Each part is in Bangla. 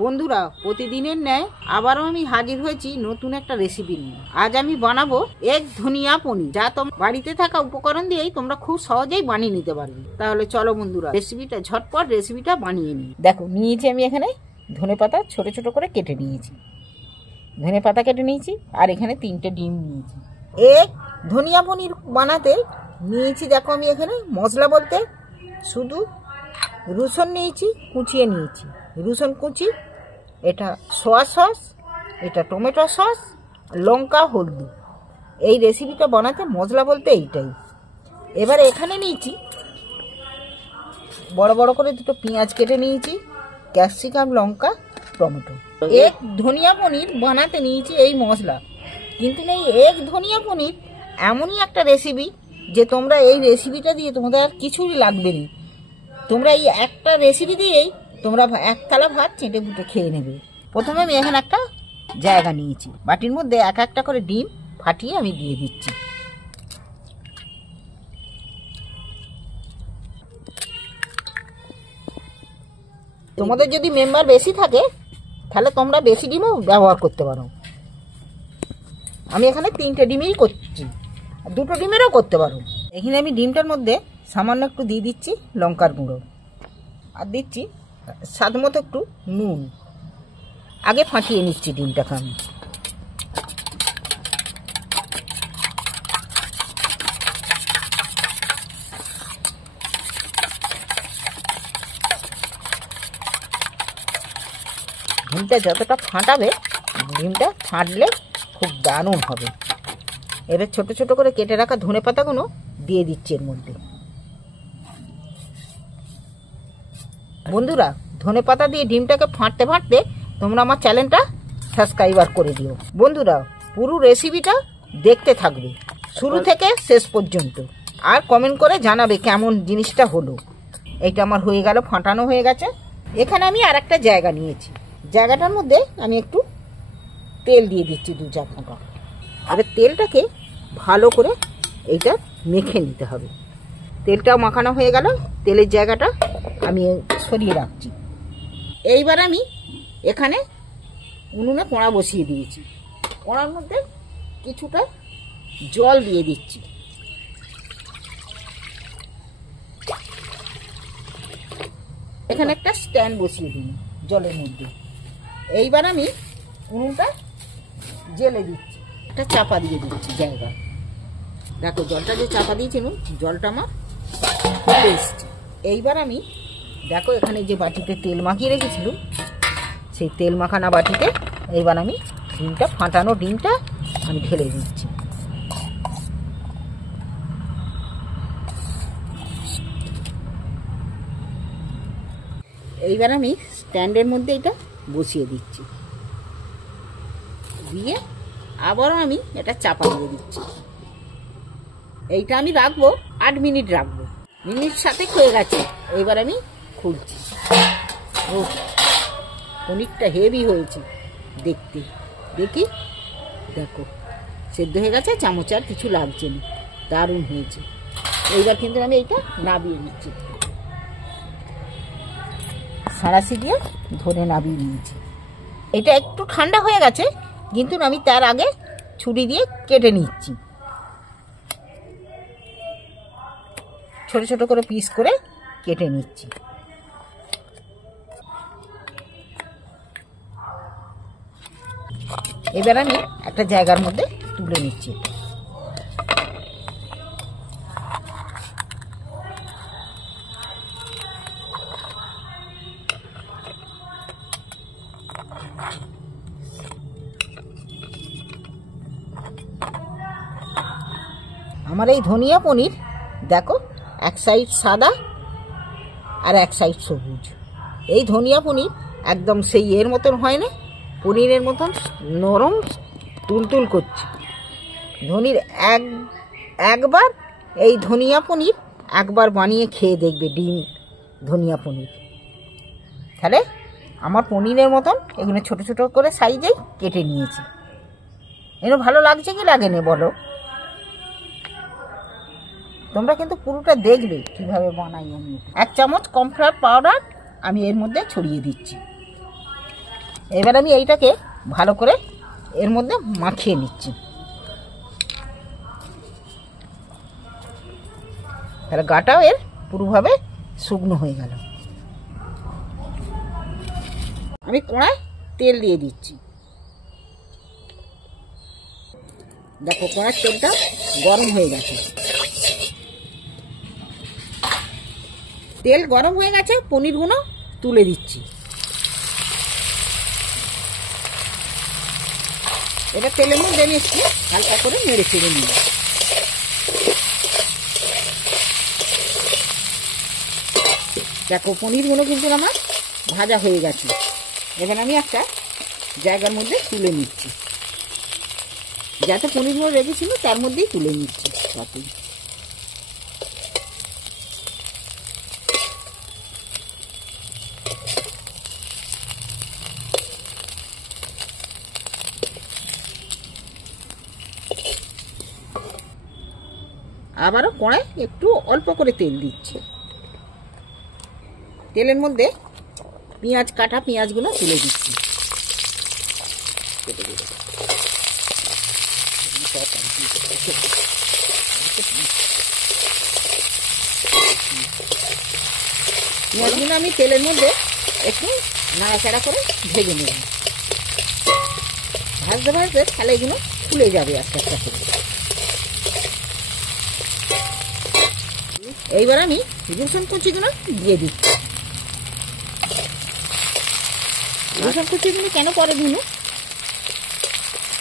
বন্ধুরা, প্রতিদিনের ন্যায় আবারও আমি হাজির হয়েছি নতুন একটা রেসিপি নিয়ে। আজ আমি বানাবো এগ ধনিয়া পনির, যা তোমার বাড়িতে থাকা উপকরণ দিয়েই তোমরা খুব সহজেই বানিয়ে নিতে পারবে। তাহলে চলো বন্ধুরা, ঝটপট রেসিপিটা বানিয়ে নিই। দেখো, নিয়েছি আমি এখানে ধনেপাতা ছোট ছোট করে কেটে নিয়েছি, ধনেপাতা কেটে নিয়েছি, আর এখানে 3টে ডিম নিয়েছি। এগ ধনিয়া পনির বানাতে নিয়েছি, দেখো আমি এখানে মশলা বলতে শুধু রসুন নিয়েছি, কুচিয়ে নিয়েছি রসুন কুচি, এটা সোয়া সস, এটা টমেটো সস, লঙ্কা, হলদি। এই রেসিপিটা বানাতে মশলা বলতে এইটাই। এবার এখানে নিয়েছি বড় বড় করে 2টো পেঁয়াজ কেটে নিয়েছি, ক্যাপসিকাম, লঙ্কা, টমেটো। এগ ধনিয়া পনির বানাতে নিয়েছি এই মশলা। কিন্তু এই এগ ধনিয়া পনির এমনই একটা রেসিপি যে তোমরা এই রেসিপিটা দিয়ে তোমাদের আর কিছুই লাগবে না। তোমরা এই একটা রেসিপি দিয়েই তোমরা এক থালা ভাত চেটে পুটে খেয়ে নেবে। প্রথমে আমি এখানে একটা জায়গা নিয়েছি, বাটির মধ্যে এক একটা করে ডিম ফাটিয়ে আমি দিয়ে দিচ্ছি। তোমাদের যদি মেম্বার বেশি থাকে তাহলে তোমরা বেশি ডিমও ব্যবহার করতে পারো। আমি এখানে 3টে ডিমই করছি, 2টো ডিমেরও করতে পারো। এখানে আমি ডিমটার মধ্যে সামান্য একটু দিয়ে দিচ্ছি লঙ্কার গুঁড়ো, আর দিচ্ছি স্বাদ মতো একটু নুন। আগে ফাটিয়ে নিচ্ছি ডিমটাকে আমি। ডিমটা যতটা ফাটাবে, ডিমটা ফাটলে খুব দারুণ হবে। এবার ছোট ছোট করে কেটে রাখা ধনেপাতাগুলো দিয়ে দিচ্ছি এর মধ্যে। বন্ধুরা, ধনেপাতা দিয়ে ডিমটাকে ফাটতে ফাটতে তোমরা আমার চ্যানেলটা সাবস্ক্রাইবার করে দিও। বন্ধুরা, পুরো রেসিপিটা দেখতে থাকবে শুরু থেকে শেষ পর্যন্ত, আর কমেন্ট করে জানাবে কেমন জিনিসটা হলো। এইটা আমার হয়ে গেল, ফাটানো হয়ে গেছে। এখানে আমি আর একটা জায়গা নিয়েছি, জায়গাটার মধ্যে আমি একটু তেল দিয়ে দিচ্ছি 2-4 ফোঁটা। আর তেলটাকে ভালো করে এইটা মেখে নিতে হবে। তেলটাও মাখানো হয়ে গেল, তেলের জায়গাটা আমি সরিয়ে রাখছি। এইবার আমি এখানে উনুনে কড়া বসিয়ে দিয়েছি, কড়ার মধ্যে কিছুটা জল দিয়ে দিচ্ছি। এখানে একটা স্ট্যান্ড বসিয়ে দিই জলের মধ্যে। এইবার আমি উনুনটা জেলে দিচ্ছি, একটা চাপা দিয়ে দিচ্ছি জায়গা। দেখো, জলটা যে চাপা দিয়েছিলাম জলটা আমার ফুটে এসছে। এইবার আমি দেখো এখানে যে বাটিতে তেল মাখিয়ে রেখেছিলাম, সেই তেল মাখানা বাটিতে এইবার আমি ডিমটা, ফাটানো ডিমটা আমি ঢেলে দিচ্ছি। এইবার আমি স্ট্যান্ডের মধ্যে এটা বসিয়ে দিচ্ছি, দিয়ে আবারও আমি এটা চাপা দিয়ে দিচ্ছি। এইটা আমি রাখবো 8 মিনিট রাখবো। মিনিট সাথে হয়ে গেছে। এইবার আমি খুলছি। ও, পনিরটা হেভি হয়েছে দেখতে। দেখি, দেখো সেদ্ধ হয়ে গেছে, চামচ আর কিছু লাগছে না, দারুণ হয়েছে। এইবার কিন্তু আমি এইটা নাবিয়ে নিচ্ছি, সাঁড়াশি দিয়ে ধরে নাবিয়ে নিয়েছি। এটা একটু ঠান্ডা হয়ে গেছে, কিন্তু আমি তার আগে ছুরি দিয়ে কেটে নিচ্ছি, ছোট ছোট করে পিস করে কেটে নিচ্ছি। এবার আমি একটা জায়গার মধ্যে তুলে নিচ্ছি। আমার এই ধনিয়া পনির দেখো, এক সাইড সাদা আর এক সাইড সবুজ। এই ধনিয়া পনির একদম সেই এর মতন হয় না, পনিরের মতন নরম তুলতুল করছে। একবার এই ধনিয়া পনির একবার বানিয়ে খেয়ে দেখবে, ডিম ধনিয়া পনির। তাহলে আমার পনিরের মতন এগুলো ছোট ছোট করে সাইজেই কেটে নিয়েছি। এগুলো ভালো লাগছে কি লাগে না বলো? তোমরা কিন্তু পুরোটা দেখবে কিভাবে বানাই আমি। 1 চামচ কর্নফ্লাওয়ার পাউডার আমি এর মধ্যে ছড়িয়ে দিচ্ছি। এবার আমি এইটাকে ভালো করে এর মধ্যে মাখিয়ে নিচ্ছি। তাহলে গাটাও এর পুরোভাবে শুকনো হয়ে গেল। আমি কড়ায় তেল দিয়ে দিচ্ছি। দেখো কড়ার তেলটা গরম হয়ে গেছে। তেল গরম হয়ে গেছে, পনিরগুলো তুলে দিচ্ছি। এবার তেলের মধ্যে আমি একটু হালকা করে নেড়ে চেড়ে নিই। দেখো পনিরগুলো কিন্তু আমার ভাজা হয়ে গেছে। এবার আমি একটা জায়গার মধ্যে তুলে নিচ্ছি, যাতে পনিরগুলো রেখেছিল তার মধ্যেই তুলে নিচ্ছি। তাতেই আবারও কড়ায় একটু অল্প করে তেল দিচ্ছি। তেলের মধ্যে পেঁয়াজ, কাটা পেঁয়াজগুলো তুলে দিচ্ছি। পেঁয়াজগুলো আমি তেলের মধ্যে একটু নাড়াচাড়া করে ভেজে নেব। ভাজতে ভাজতে তাহলে এগুলো ফুলে যাবে আস্তে আস্তে করে। এইবার আমি রসুন কুচিগুলো দিয়ে দিচ্ছি। রসুন কুচিগুলো কেন পরে দিন?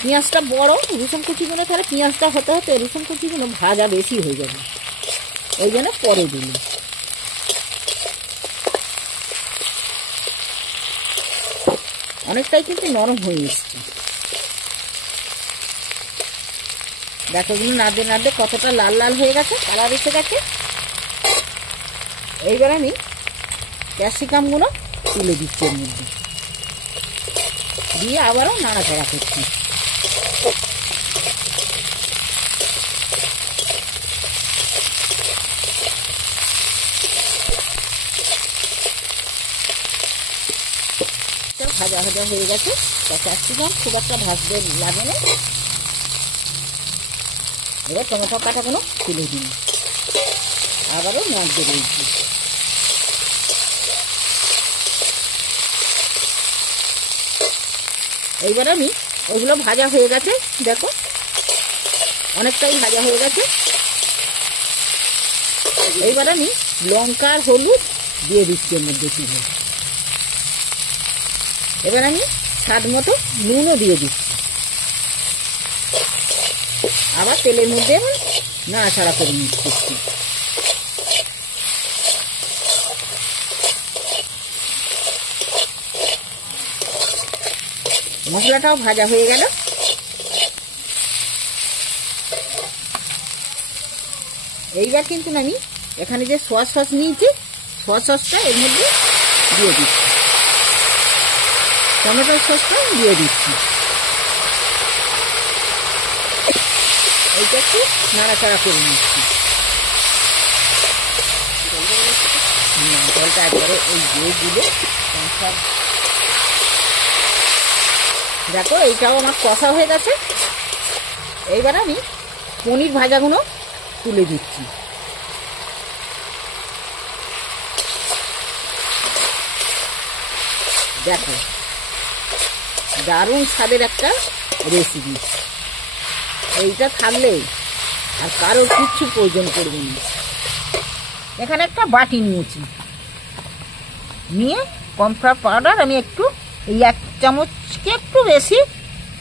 পেঁয়াজটা বড়, রসুন কুচিগুলো তাহলে পেঁয়াজটা হতে হতে রসুন কুচিগুলো ভাজা বেশি হয়ে যাবে, ওই জন্য পরে দিন। অনেকটাই কিন্তু নরম হয়ে এসছে। দেখো এগুলো নাড়তে নাড়তে কতটা লাল লাল হয়ে গেছে, কালার এসে গেছে। এইবার আমি ক্যাপসিকামগুলো তুলে দিচ্ছি এর মধ্যে, দিয়ে আবারও নাড়াচাড়া করছি। ভাজা ভাজা হয়ে গেছে, তা ক্যাপসিকাম খুব একটা ভাজতে লাগে না। এবার টমেটো কাটাগুলো তুলে দিন, আবারও নাড়তে রয়েছি। এইবার আমি ওগুলো ভাজা হয়ে গেছে, দেখো অনেকটাই ভাজা হয়ে গেছে। এইবার আমি লঙ্কা আর হলুদ দিয়ে দিচ্ছি এর মধ্যে তুলে। এবার আমি স্বাদ মতো নুনও দিয়ে দিচ্ছি। আবার তেলের মধ্যে আমি নাড়াচাড়া করে নিচ্ছি। মশলাটাও ভাজা হয়ে গেল। এইবার কিন্তু আমি এখানে যে সোয়া সস নিয়েছি, সোয়া সসটা এর মধ্যে দিয়ে দিচ্ছি, টমেটো সসটা দিয়ে দিচ্ছি। এইটা একটু নাড়াচাড়া করে নিচ্ছি। জলটা একবারে ওই দিয়ে দিলে দেখো এইটাও আমার কষা হয়ে গেছে। এইবার আমি পনির ভাজাগুলো তুলে দিচ্ছি। দেখো দারুণ স্বাদের একটা রেসিপি। এইটা থাকলে আর কারোর কিচ্ছু প্রয়োজন পড়বে না। এখানে একটা বাটি নিয়েছি, নিয়ে কর্নফ্লাওয়ার পাউডার আমি একটু এই 1 চামচকে একটু বেশি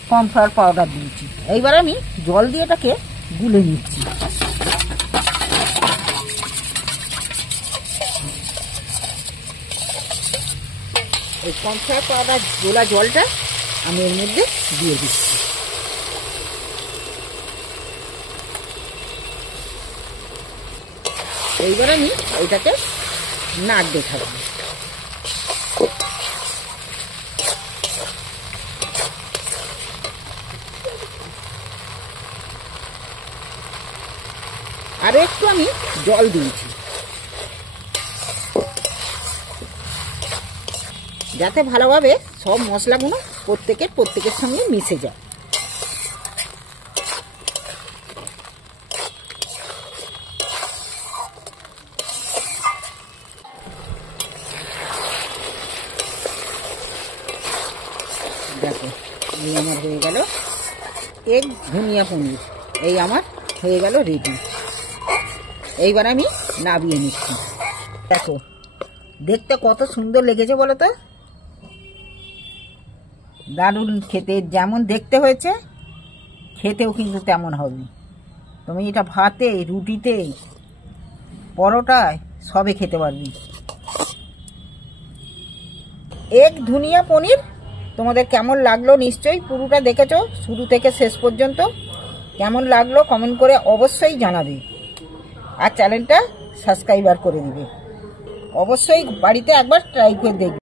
কর্নফ্লাওয়ার পাউডার দিয়েছি। এইবার আমি জল দিয়ে এটাকে গুলে নিচ্ছি। এই কর্নফ্লাওয়ার পাউডার গোলা জলটা আমি এর মধ্যে দিয়ে দিচ্ছি। এইবার আমি এটাকে নাড়তে থাকবো। আর একটু আমি জল দিয়েছি, যাতে ভালোভাবে সব মশলাগুলো প্রত্যেকের সঙ্গে মিশে যায়। দেখো এই আমার হয়ে গেল এগ ধনিয়া পনির, এই আমার হয়ে গেল রেডি। এইবার আমি নামিয়ে নিচ্ছি। দেখো দেখতে কত সুন্দর লেগেছে বলো তো, দারুণ খেতে। যেমন দেখতে হয়েছে খেতেও কিন্তু তেমন হবে। তুমি এটা ভাতে, রুটিতে, পরোটায় সবে খেতে পারবি। এগ ধনিয়া পনির তোমাদের কেমন লাগলো নিশ্চয়ই পুরোটা দেখেছো শুরু থেকে শেষ পর্যন্ত। কেমন লাগলো কমেন্ট করে অবশ্যই জানাবে, আর চ্যানেলটা সাবস্ক্রাইবার করে দিবে। অবশ্যই বাড়িতে একবার ট্রাই করে দেখবে।